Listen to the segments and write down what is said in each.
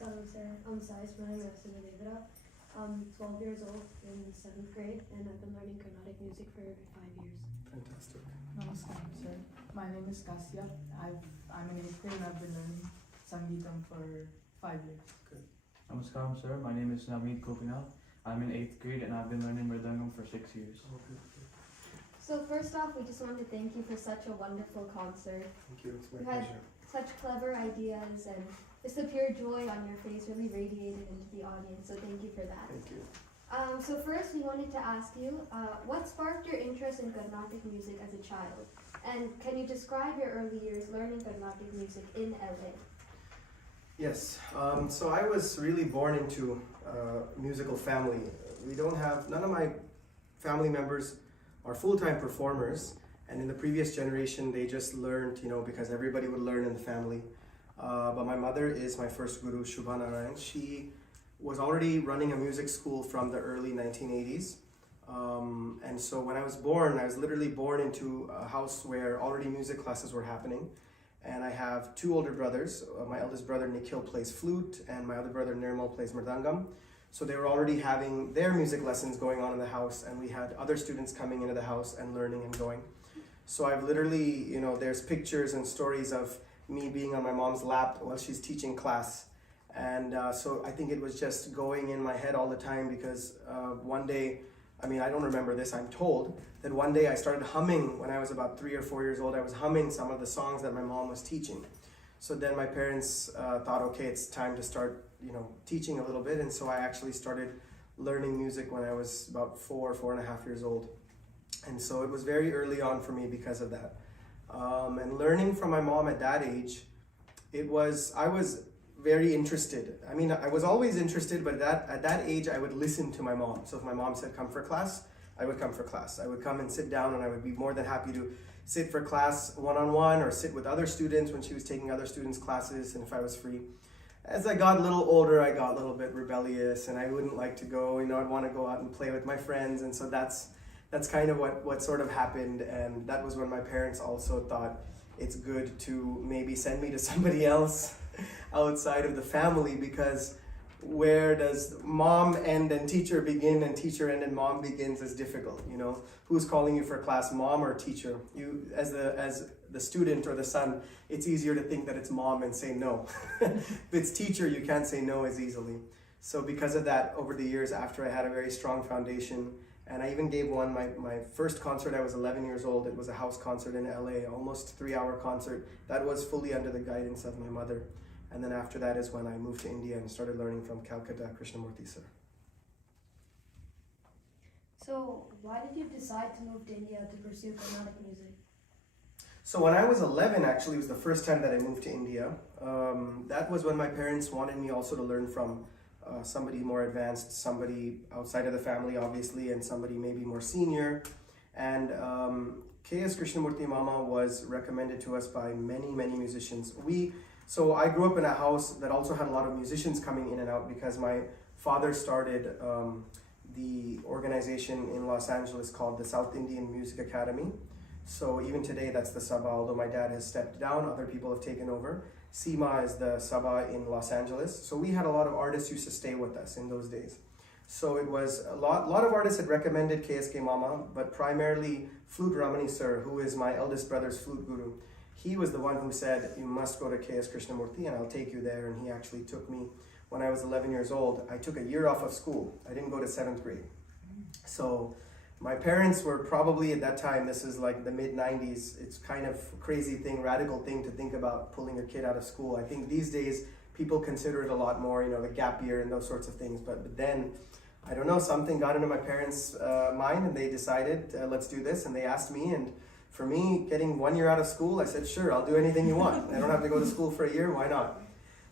Namaskaram sir. I'm Sai Smaranasana. I'm 12 years old in 7th grade and I've been learning Carnatic music for 5 years. Fantastic. Namaskaram, sir. My name is Kasya. I'm in 8th grade and I've been learning Sangeetam for 5 years. Good. Namaskaram sir, my name is Navneet Gopinath. I'm in 8th grade and I've been learning Mridangam for 6 years. Oh, good. So first off, we just want to thank you for such a wonderful concert. Thank you. It's my You had pleasure. such clever ideas and just the pure joy on your face really radiated into the audience, so thank you for that. Thank you. So first we wanted to ask you, what sparked your interest in Carnatic music as a child? And can you describe your early years learning Carnatic music in LA? Yes. So I was really born into a musical family. None of my family members are full-time performers, and in the previous generation they just learned, because everybody would learn in the family. But my mother is my first guru, Narayan. She was already running a music school from the early 1980s. And so when I was born, I was literally born into a house where already music classes were happening. And I have two older brothers. My eldest brother Nikhil plays flute and my other brother Nirmal plays mridangam. So they were already having their music lessons going on in the house, and we had other students coming into the house and learning and going. So I've literally, there's pictures and stories of me being on my mom's lap while she's teaching class. And so I think it was just going in my head all the time because one day, I don't remember this, I'm told that one day I started humming when I was about 3 or 4 years old. I was humming some of the songs that my mom was teaching. So then my parents thought, okay, it's time to start, teaching a little bit. And so I actually started learning music when I was about 4.5 years old. And so it was very early on for me because of that. And learning from my mom at that age, I was very interested. I was always interested, but at that age, I would listen to my mom. So if my mom said, come for class, I would come for class. I would come and sit down, and I would be more than happy to sit for class one-on-one or sit with other students when she was taking other students' classes, and if I was free. As I got a little older, I got a little bit rebellious, and I wouldn't like to go, I'd want to go out and play with my friends, and so that's kind of what sort of happened. And that was when my parents also thought it's good to maybe send me to somebody else outside of the family, because where does mom end and teacher begin, and teacher end and mom begins is difficult. Who's calling you for class, mom or teacher? You as the student or the son, it's easier to think that it's mom and say no. If it's teacher, you can't say no as easily. So because of that, over the years, after I had a very strong foundation, and I even gave my first concert, I was 11 years old. It was a house concert in LA, almost 3-hour concert. That was fully under the guidance of my mother. And then after that is when I moved to India and started learning from Calcutta, Krishnamurti sir. So why did you decide to move to India to pursue Carnatic music? So when I was 11, actually, it was the first time that I moved to India. That was when my parents wanted me also to learn from somebody more advanced, somebody outside of the family, obviously, and somebody maybe more senior. And K.S. Krishnamurti Mama was recommended to us by many, many musicians. So I grew up in a house that also had a lot of musicians coming in and out because my father started the organization in Los Angeles called the South Indian Music Academy. So even today, that's the Sabha, although my dad has stepped down, other people have taken over. SEMA is the Sabha in Los Angeles. So we had a lot of artists who used to stay with us in those days. So it was a lot of artists had recommended KSK Mama, but primarily Flute Ramani sir, who is my eldest brother's flute guru. He was the one who said, you must go to K.S. Krishnamurti and I'll take you there. And he actually took me when I was 11 years old. I took a year off of school. I didn't go to 7th grade. So my parents were probably at that time, this is like the mid-90s, it's kind of a crazy thing, radical thing to think about pulling a kid out of school. I think these days people consider it a lot more, the gap year and those sorts of things. But then, I don't know, something got into my parents' mind and they decided, let's do this. And they asked me, and for me, getting 1 year out of school, I said, sure, I'll do anything you want. I don't have to go to school for a year, why not?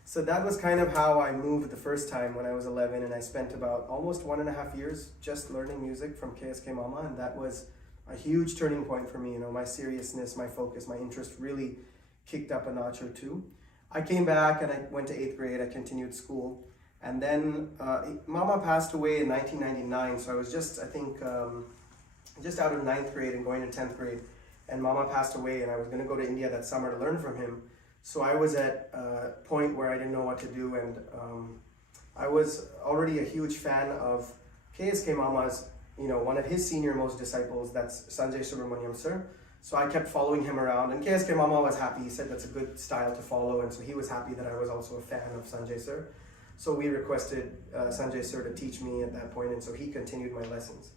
So that was kind of how I moved the first time when I was 11, and I spent about almost 1.5 years just learning music from KSK Mama, and that was a huge turning point for me. My seriousness, my focus, my interest really kicked up a notch or two. I came back and I went to 8th grade, I continued school, and then Mama passed away in 1999, so I was just, I think, just out of 9th grade and going to 10th grade. And Mama passed away, and I was going to go to India that summer to learn from him. So I was at a point where I didn't know what to do, and I was already a huge fan of KSK Mama's, one of his senior most disciples, that's Sanjay Subramaniam sir. So I kept following him around, and KSK Mama was happy. He said that's a good style to follow, and so he was happy that I was also a fan of Sanjay sir. So we requested Sanjay sir to teach me at that point, and so he continued my lessons.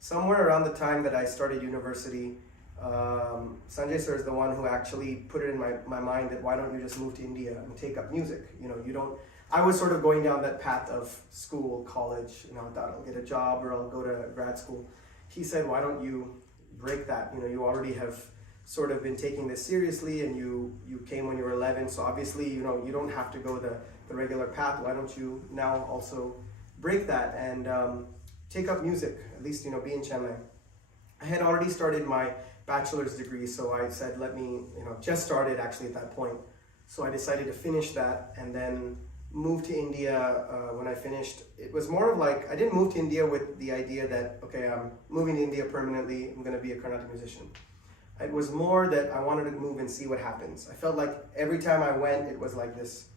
Somewhere around the time that I started university, Sanjay sir is the one who actually put it in my mind that why don't you just move to India and take up music? I was sort of going down that path of school, college, I thought I'll get a job or I'll go to grad school. He said, why don't you break that? You already have sort of been taking this seriously, and you came when you were 11, so obviously, you don't have to go the regular path. Why don't you now also break that and take up music, at least, be in Chennai. I had already started my bachelor's degree, so I said, let me, just started actually at that point. So I decided to finish that and then move to India. When I finished, it was more of like, I didn't move to India with the idea that, okay, I'm moving to India permanently, I'm going to be a Carnatic musician. It was more that I wanted to move and see what happens. I felt like every time I went, it was like this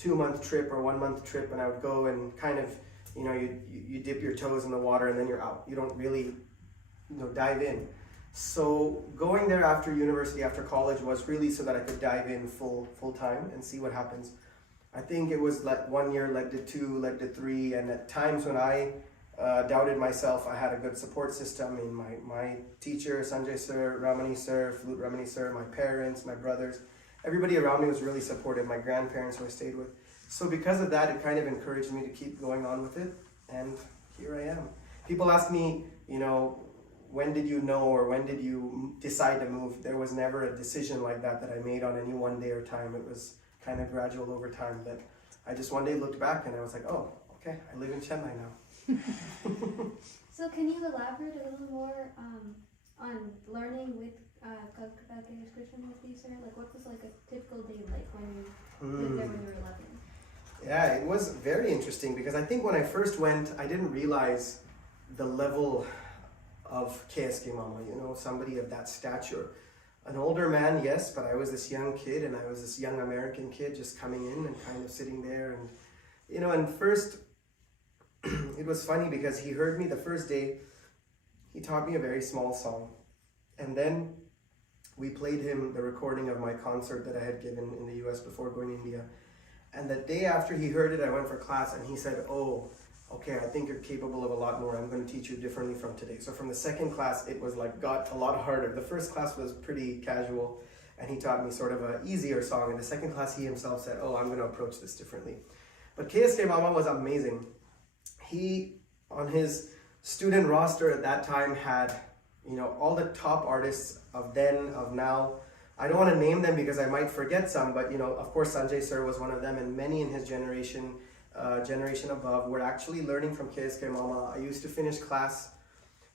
2-month trip or 1-month trip, and I would go and kind of, you dip your toes in the water and then you're out. You don't really, dive in. So going there after university, after college, was really so that I could dive in full time and see what happens. I think it was like 1 year led to 2, led to 3, and at times when I doubted myself, I had a good support system in my teacher, Sanjay sir, Ramani sir, flute Ramani sir, my parents, my brothers. Everybody around me was really supportive, my grandparents who I stayed with. So because of that, it kind of encouraged me to keep going on with it, and here I am. People ask me, when did you know or when did you decide to move? There was never a decision like that I made on any one day or time. It was kind of gradual over time that I just one day looked back and I was like, oh, okay, I live in Chennai now. So can you elaborate a little more on learning with Christian with you, sir? Like, what was like a typical day like when you lived there when you were 11? Yeah, it was very interesting because I think when I first went, I didn't realize the level of KSK Mama, somebody of that stature. An older man, yes, but I was this young kid, and I was this young American kid just coming in and kind of sitting there. And, and first, it was funny because he heard me the first day, he taught me a very small song. And then we played him the recording of my concert that I had given in the US before going to India. And the day after he heard it, I went for class and he said, oh, okay, I think you're capable of a lot more. I'm going to teach you differently from today. So from the second class, it was got a lot harder. The first class was pretty casual, and he taught me sort of an easier song. In the second class, he himself said, oh, I'm going to approach this differently. But KSK Mama was amazing. He, on his student roster at that time, had, all the top artists of then, of now. I don't want to name them because I might forget some, but, of course, Sanjay sir was one of them, and many in his generation above, were actually learning from KSK Mama. I used to finish class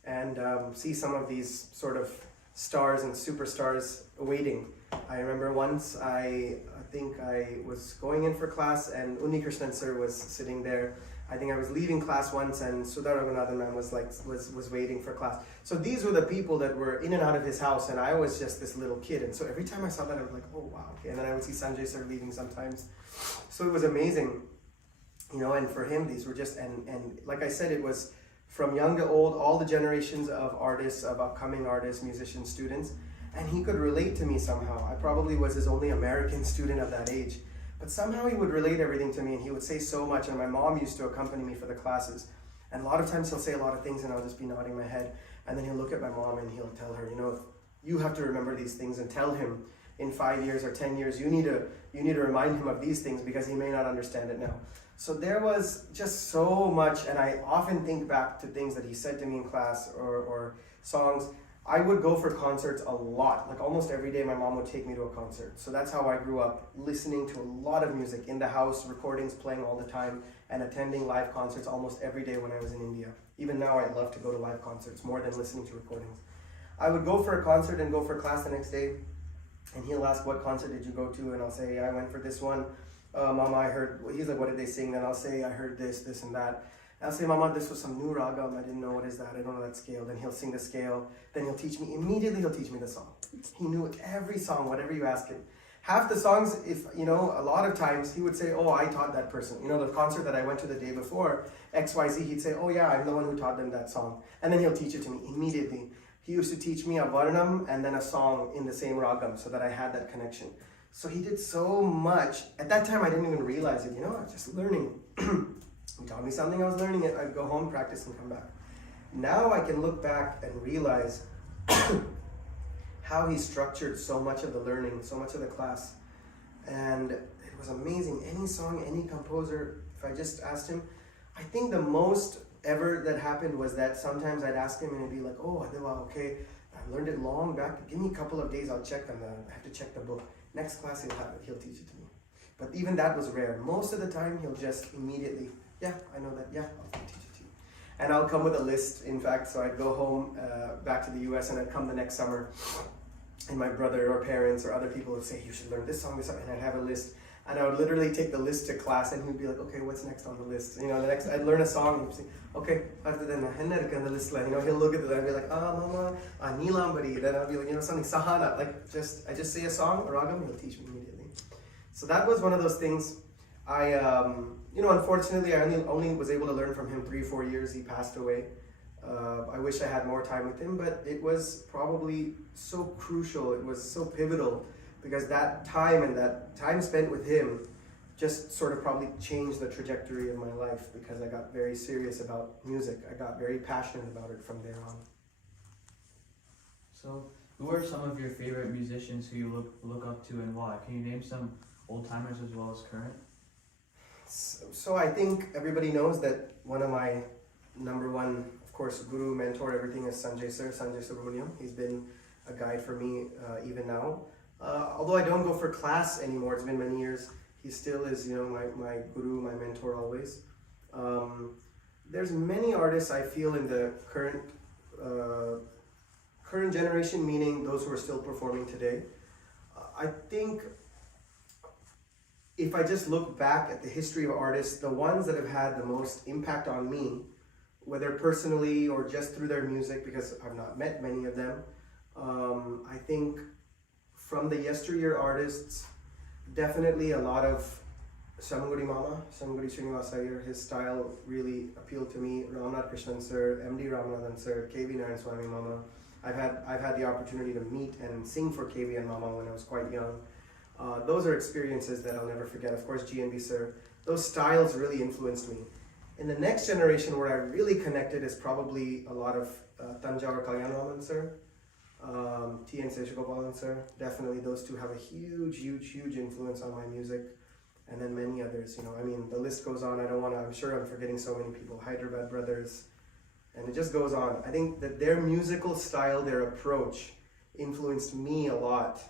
and see some of these sort of stars and superstars waiting. I remember once I think I was going in for class and Unni Krishnan sir was sitting there. I think I was leaving class once and Sudha Raghunathan ma'am was waiting for class. So these were the people that were in and out of his house, and I was just this little kid. And so every time I saw that, I was like, oh wow, okay. And then I would see Sanjay sir leaving sometimes. So it was amazing. And for him, these were just, and like I said, it was from young to old, all the generations of artists, of upcoming artists, musicians, students, and he could relate to me somehow. I probably was his only American student of that age, but somehow he would relate everything to me, and he would say so much, and my mom used to accompany me for the classes, and a lot of times he'll say a lot of things, and I'll just be nodding my head, and then he'll look at my mom, and he'll tell her, you have to remember these things, and tell him in 5 years or 10 years, you need to remind him of these things, because he may not understand it now. So there was just so much, and I often think back to things that he said to me in class or songs. I would go for concerts a lot, like almost every day my mom would take me to a concert. So that's how I grew up, listening to a lot of music in the house, recordings playing all the time, and attending live concerts almost every day when I was in India. Even now I love to go to live concerts more than listening to recordings. I would go for a concert and go for class the next day, and he'll ask, what concert did you go to? And I'll say, I went for this one. Mama, I heard, he's like, what did they sing? Then I'll say, I heard this and that. And I'll say, Mama, this was some new ragam. I didn't know what is that. I don't know that scale. Then he'll sing the scale. Then he'll teach me. Immediately he'll teach me the song. He knew every song, whatever you ask him. half the songs, if you know, a lot of times he would say, oh, I taught that person. You know, the concert that I went to the day before, XYZ, he'd say, oh yeah, I'm the one who taught them that song. And then he'll teach it to me immediately. He used to teach me a varnam and then a song in the same ragam so that I had that connection. So he did so much. At that time, I didn't even realize it. You know, I was just learning. He taught me something, I was learning it. I'd go home, practice, and come back. Now I can look back and realize how he structured so much of the learning, so much of the class. And it was amazing. Any song, any composer, if I just asked him, I think the most ever that happened was that sometimes I'd ask him and he'd be like, oh, Adewa, okay, I learned it long back. Give me a couple of days, I'll check on I have to check the book. Next class he'll have it, he'll teach it to me. But even that was rare. Most of the time he'll just immediately, yeah, I know that, yeah, I'll teach it to you. And I'll come with a list, in fact, so I'd go home back to the US and I'd come the next summer and my brother or parents or other people would say, you should learn this song, and I'd have a list. And I would literally take the list to class and he'd be like, okay, what's next on the list? You know, the next, I'd learn a song and he'd say, okay, after that, on the list line, you know, he'll look at it and be like, mama, nilambari. Then I'll be like, you know, something sahana, like I just say a song, a ragam, he'll teach me immediately. So that was one of those things. You know, unfortunately, I only was able to learn from him 3-4 years. He passed away. I wish I had more time with him, but it was probably so crucial. It was so pivotal because that time and that time spent with him just sort of probably changed the trajectory of my life because I got very serious about music. I got very passionate about it from there on. So, who are some of your favorite musicians who you look up to and why? Can you name some old timers as well as current? So I think everybody knows that one of my number one, of course, guru, mentor, everything is Sanjay Subramaniam. He's been a guide for me even now. Although I don't go for class anymore, it's been many years, he still is, you know, my guru, my mentor always. There's many artists I feel in the current generation, meaning those who are still performing today. I think if I just look back at the history of artists, the ones that have had the most impact on me, whether personally or just through their music, because I've not met many of them, I think from the yesteryear artists, definitely a lot of Samguri Srinivas Iyer, his style really appealed to me. Ramnath Krishnan sir, M.D. Ramanathan sir, K.V. Narayan Swami Mama. I've had the opportunity to meet and sing for K.V. and Mama when I was quite young. Those are experiences that I'll never forget. Of course, G&B sir. Those styles really influenced me. In the next generation, where I really connected is probably a lot of Tanjavur Kalyanaraman sir, T.N. Seshagopalan sir. Definitely those two have a huge influence on my music. And then many others, you know, I mean, the list goes on. I'm sure I'm forgetting so many people. Hyderabad Brothers, and it just goes on. I think that their musical style, their approach influenced me a lot.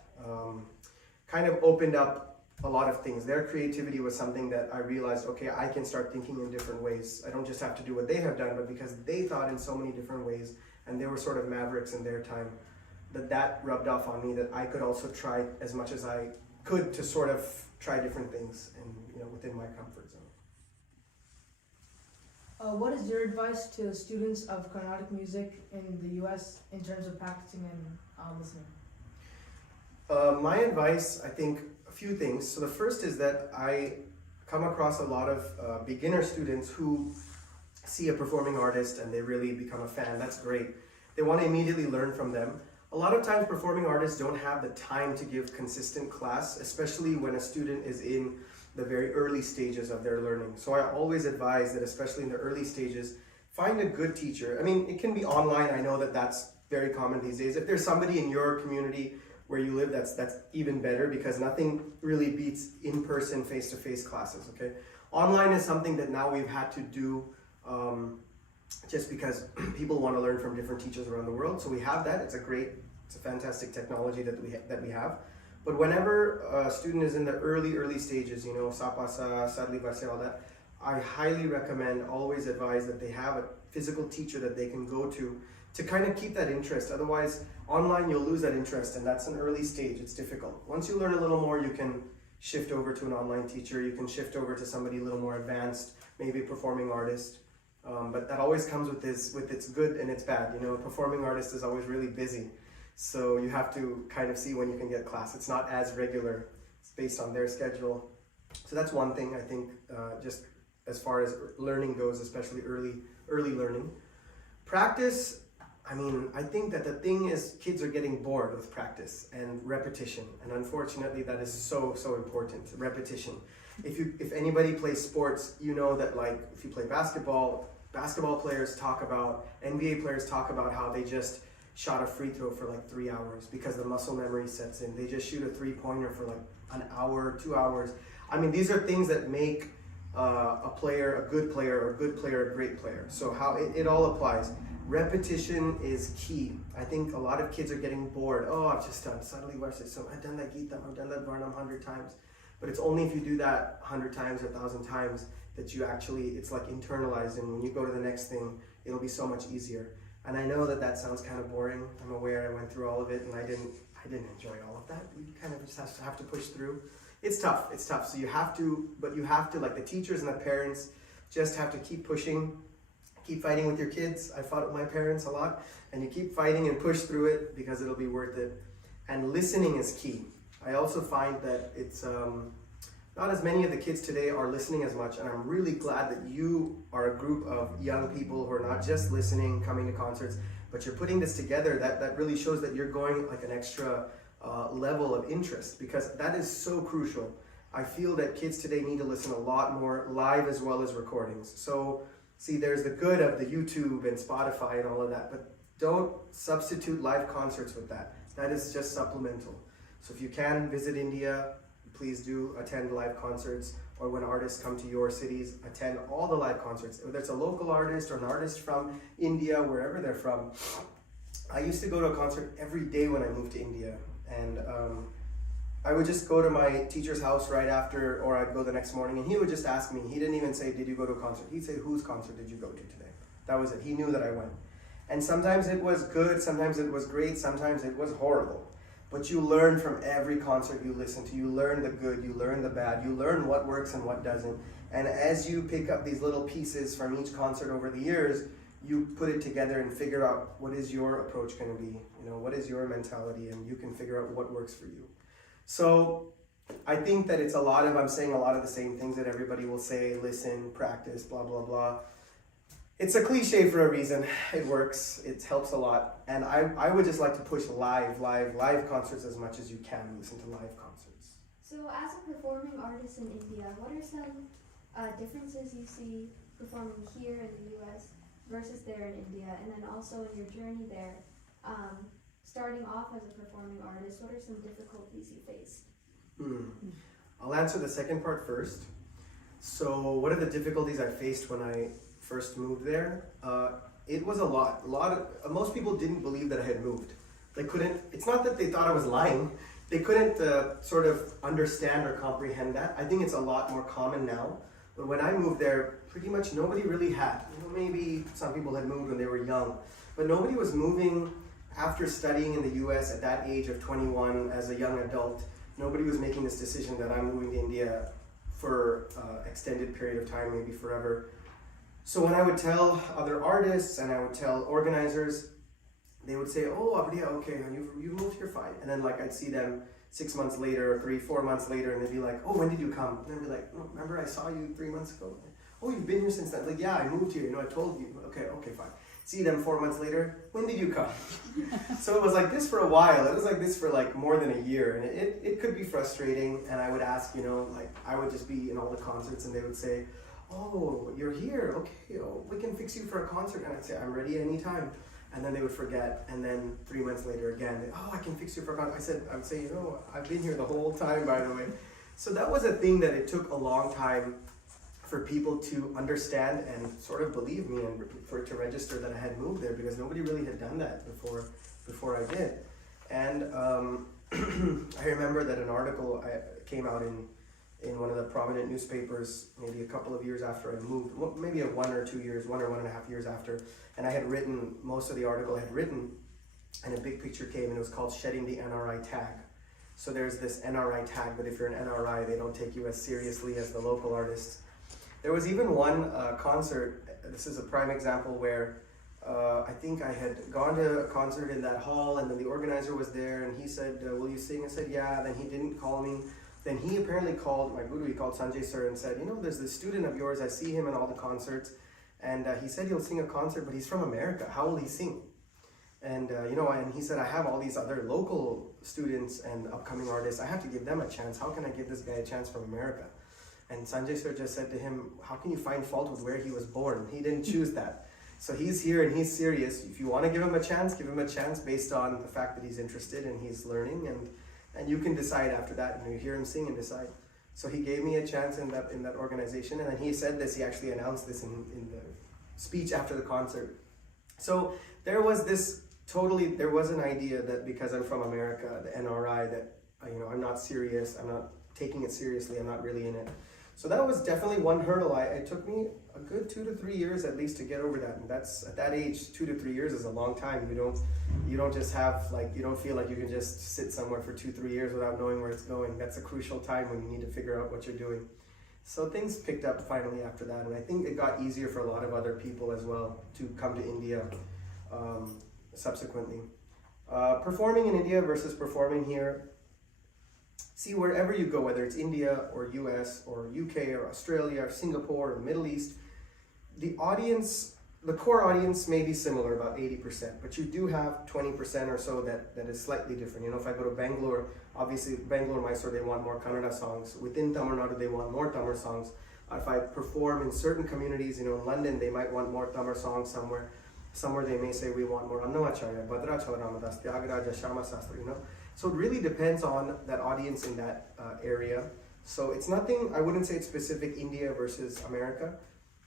Kind of opened up a lot of things. Their creativity was something that I realized, okay, I can start thinking in different ways. I don't just have to do what they have done, but because they thought in so many different ways, and they were sort of mavericks in their time, that rubbed off on me, that I could also try as much as I could to sort of try different things and, you know, within my comfort zone. What is your advice to students of Carnatic music in the US in terms of practicing and listening? My advice, I think, a few things. So the first is that I come across a lot of beginner students who see a performing artist and they really become a fan. That's great. They want to immediately learn from them. A lot of times performing artists don't have the time to give consistent class, especially when a student is in the very early stages of their learning. So I always advise that, especially in the early stages, find a good teacher. I mean, it can be online. I know that that's very common these days. If there's somebody in your community where you live, that's even better, because nothing really beats in-person, face-to-face classes, okay? Online is something that now we've had to do just because people want to learn from different teachers around the world. So we have that. It's a fantastic technology that we have. But whenever a student is in the early stages, you know, Sapasa, Sadli Varse, all that, I highly recommend, always advise that they have a physical teacher that they can go to kind of keep that interest. Otherwise, online you'll lose that interest, and that's an early stage. It's difficult. Once you learn a little more, you can shift over to an online teacher. You can shift over to somebody a little more advanced, maybe a performing artist. But that always comes with its good and its bad. You know, a performing artist is always really busy. So you have to kind of see when you can get class. It's not as regular based on their schedule. So that's one thing I think, just as far as learning goes, especially early learning. Practice, I mean, I think that the thing is kids are getting bored with practice and repetition, and unfortunately that is so important, repetition. If anybody plays sports, you know that, like, if you play basketball players talk about, NBA players talk about how they just shot a free throw for like 3 hours because the muscle memory sets in. They just shoot a 3-pointer for like an hour, 2 hours. I mean, these are things that make a player a good player, or a good player a great player. So how it all applies. Repetition is key. I think a lot of kids are getting bored. Oh, I've just done Sadly Varsit, so I've done that Geetam, I've done that Varnam 100 times. But it's only if you do that 100 times or 1,000 times that you actually, it's like internalized, and when you go to the next thing, it'll be so much easier. And I know that sounds kind of boring. I'm aware I went through all of it, and I didn't enjoy all of that. You kind of just have to push through. It's tough. So you have to, like the teachers and the parents just have to keep pushing, keep fighting with your kids. I fought with my parents a lot, and you keep fighting and push through it because it'll be worth it. And listening is key. I also find that it's not as many of the kids today are listening as much, and I'm really glad that you are a group of young people who are not just listening, coming to concerts, but you're putting this together. That really shows that you're going like an extra level of interest, because that is so crucial. I feel that kids today need to listen a lot more live as well as recordings. So see, there's the good of the YouTube and Spotify and all of that, but don't substitute live concerts with that. That is just supplemental. So if you can visit India, please do attend live concerts, or when artists come to your cities, attend all the live concerts. Whether it's a local artist or an artist from India, wherever they're from. I used to go to a concert every day when I moved to India, and I would just go to my teacher's house right after, or I'd go the next morning, and he would just ask me. He didn't even say, did you go to a concert? He'd say, whose concert did you go to today? That was it. He knew that I went. And sometimes it was good, sometimes it was great, sometimes it was horrible. But you learn from every concert you listen to. You learn the good, you learn the bad, you learn what works and what doesn't. And as you pick up these little pieces from each concert over the years, you put it together and figure out what is your approach going to be, what is your mentality, and you can figure out what works for you. So I think that it's I'm saying a lot of the same things that everybody will say: listen, practice, blah, blah, blah. It's a cliche for a reason. It works. It helps a lot. And I would just like to push live concerts as much as you can. Listen to live concerts. So as a performing artist in India, what are some differences you see performing here in the US versus there in India? And then also in your journey there, starting off as a performing artist, what are some difficulties you faced? I'll answer the second part first. So what are the difficulties I faced when I first moved there? It was a lot of, most people didn't believe that I had moved. They couldn't, it's not that they thought I was lying, they couldn't sort of understand or comprehend that. I think it's a lot more common now, but when I moved there, pretty much nobody really had. Maybe some people had moved when they were young, but nobody was moving after studying in the US at that age of 21 as a young adult. Nobody was making this decision that I'm moving to India for extended period of time, maybe forever. So when I would tell other artists and I would tell organizers, they would say, oh, Abdiya, okay, you've moved here, fine. And then I'd see them 6 months later, or 3-4 months later, and they'd be like, oh, when did you come? And I'd be like, oh, remember I saw you 3 months ago? Oh, you've been here since then? Like, yeah, I moved here, I told you. Okay, fine. See them 4 months later, when did you come? So it was like this for a while. It was like this for more than a year. And it could be frustrating. And I would ask, I would just be in all the concerts and they would say, oh, you're here, okay, we can fix you for a concert. And I'd say, I'm ready anytime. And then they would forget, and then 3 months later again, I can fix you for a concert. I would say, I've been here the whole time, by the way. So that was a thing that it took a long time for people to understand and sort of believe me, and for it to register that I had moved there, because nobody really had done that before I did. And I remember that an article came out in one of the prominent newspapers maybe a couple of years after I moved, maybe 1 or 1.5 years after, and I had written, most of the article I had written, and a big picture came, and it was called Shedding the NRI Tag. So there's this NRI tag, but if you're an NRI, they don't take you as seriously as the local artists. There was even one concert, this is a prime example where I think I had gone to a concert in that hall, and then the organizer was there, and he said, will you sing? I said, yeah. Then he didn't call me then he apparently called my guru, he called Sanjay sir and said, there's this student of yours, I see him in all the concerts, and he said he'll sing a concert, but he's from America, how will he sing? And and he said, I have all these other local students and upcoming artists, I have to give them a chance. How can I give this guy a chance from America? And Sanjay sir just said to him, how can you find fault with where he was born? He didn't choose that. So he's here and he's serious. If you want to give him a chance based on the fact that he's interested and he's learning, and you can decide after that, and you hear him sing and decide. So he gave me a chance in that organization, and then he said this, he actually announced this in the speech after the concert. So there was an idea that because I'm from America, the NRI, that I'm not serious, I'm not taking it seriously, I'm not really in it. So that was definitely one hurdle. It took me a good 2 to 3 years at least to get over that. And that's, at that age, 2 to 3 years is a long time. You don't just have, you don't feel like you can just sit somewhere for 2-3 years without knowing where it's going. That's a crucial time when you need to figure out what you're doing. So things picked up finally after that. And I think it got easier for a lot of other people as well to come to India subsequently. Performing in India versus performing here. See, wherever you go, whether it's India or US or UK or Australia or Singapore or the Middle East, the core audience may be similar, about 80%, but you do have 20% or so that is slightly different. If I go to Bangalore, obviously Bangalore, Mysore, they want more Kannada songs. Within Tamil Nadu, they want more Tamil songs. If I perform in certain communities, in London, they might want more Tamil songs somewhere. Somewhere they may say we want more Annamacharya, Bhadrachala Ramadas, Tyagaraja, Shyama Sastra, So it really depends on that audience in that area. So it's nothing, I wouldn't say it's specific India versus America.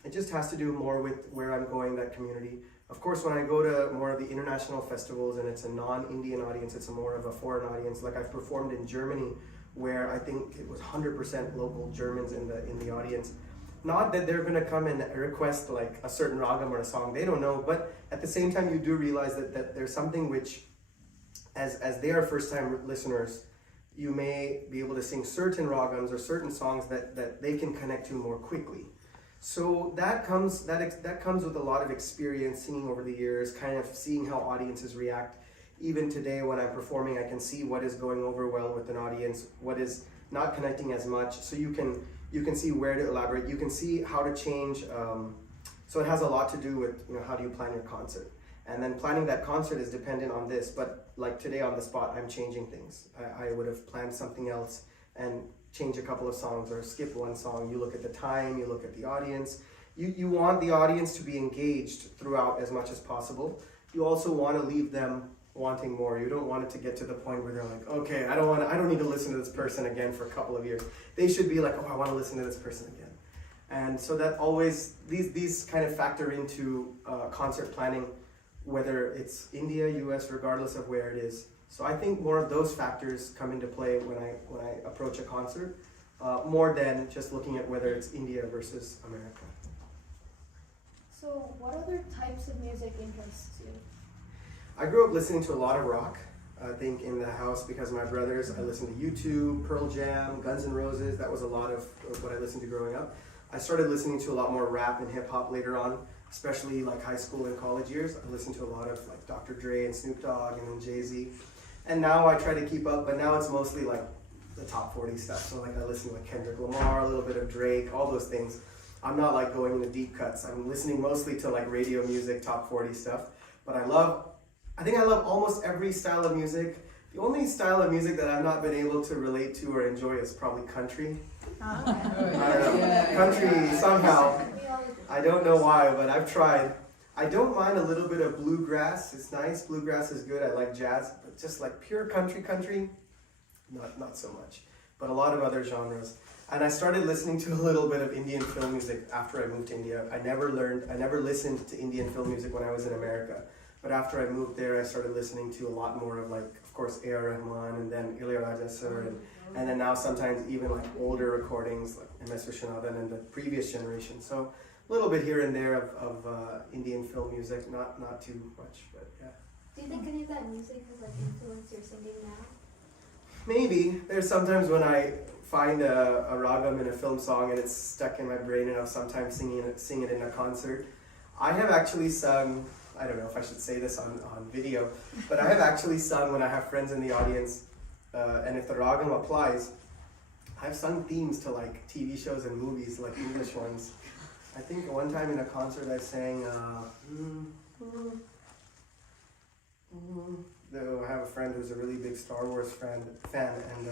It just has to do more with where I'm going, that community. Of course, when I go to more of the international festivals and it's a non-Indian audience, it's more of a foreign audience. Like I've performed in Germany, where I think it was 100% local Germans in the audience. Not that they're going to come and request like a certain ragam or a song, they don't know, but at the same time you do realize that there's something which, as they are first-time listeners, you may be able to sing certain ragams or certain songs that they can connect to more quickly. So that comes with a lot of experience, singing over the years, kind of seeing how audiences react. Even today when I'm performing, I can see what is going over well with an audience, what is not connecting as much. So you can see where to elaborate. You can see how to change. So it has a lot to do with how do you plan your concert. And then planning that concert is dependent on this, but like today on the spot, I'm changing things. I would have planned something else and change a couple of songs or skip one song. You look at the time, you look at the audience. You want the audience to be engaged throughout as much as possible. You also want to leave them wanting more. You don't want it to get to the point where they're like, okay, I don't need to listen to this person again for a couple of years. They should be like, oh, I want to listen to this person again. And so that always, these kind of factor into concert planning, whether it's India, US, regardless of where it is. So I think more of those factors come into play when I approach a concert, more than just looking at whether it's India versus America. So what other types of music interests you? I grew up listening to a lot of rock. I think in the house, because of my brothers, I listened to U2, Pearl Jam, Guns N' Roses. That was a lot of what I listened to growing up. I started listening to a lot more rap and hip hop later on, especially like high school and college years. I listened to a lot of like Dr. Dre and Snoop Dogg and then Jay-Z. And now I try to keep up, but now it's mostly like the top 40 stuff. So like I listen to like Kendrick Lamar, a little bit of Drake, all those things. I'm not like going into deep cuts. I'm listening mostly to like radio music, top 40 stuff. But I think I love almost every style of music. The only style of music that I've not been able to relate to or enjoy is probably country. I don't know. Country somehow. I don't know why, but I've tried. I don't mind a little bit of bluegrass. It's nice. Bluegrass is good. I like jazz, but just like pure country, not so much. But a lot of other genres. And I started listening to a little bit of Indian film music after I moved to India. I never listened to Indian film music when I was in America. But after I moved there, I started listening to a lot more of like, of course, A.R. Rahman and then Ilayaraja sir, and then now sometimes even like older recordings like M.S. Vishwanathan and the previous generation. So a little bit here and there of Indian film music, not too much, but yeah. Do you think any of that music has like influenced your singing now? Maybe. There's sometimes when I find a ragam in a film song and it's stuck in my brain and I'll sometimes sing it in a concert. I have actually sung, I don't know if I should say this on video, but I have actually sung when I have friends in the audience, and if the ragam applies, I've sung themes to like TV shows and movies, like English ones. I think one time in a concert I sang, I have a friend who's a really big Star Wars fan, and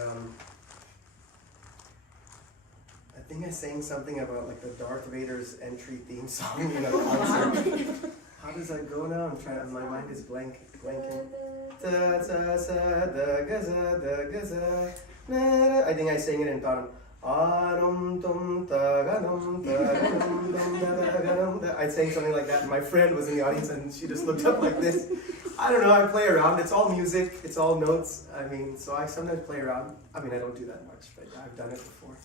I think I sang something about like the Darth Vader's entry theme song in a concert. How does that go now? I'm trying. My mind is blanking. I think I sang it in Taram. I sang something like that, and my friend was in the audience, and she just looked up like this. I don't know. I play around. It's all music. It's all notes. I mean, so I sometimes play around. I mean, I don't do that much, but I've done it before.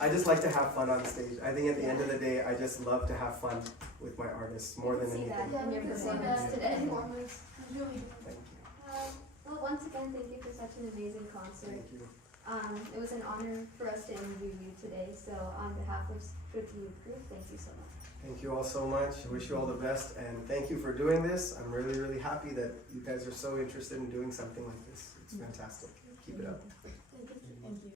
I just like to have fun on stage. I think at the end of the day, I just love to have fun with my artists more than See anything. that in your performance today. Thank you. Well, once again, thank you for such an amazing concert. Thank you. It was an honor for us to interview you today. So on behalf of Sruti crew, thank you so much. Thank you all so much. I wish you all the best, and thank you for doing this. I'm really, really happy that you guys are so interested in doing something like this. It's fantastic. Keep it up. Thank you.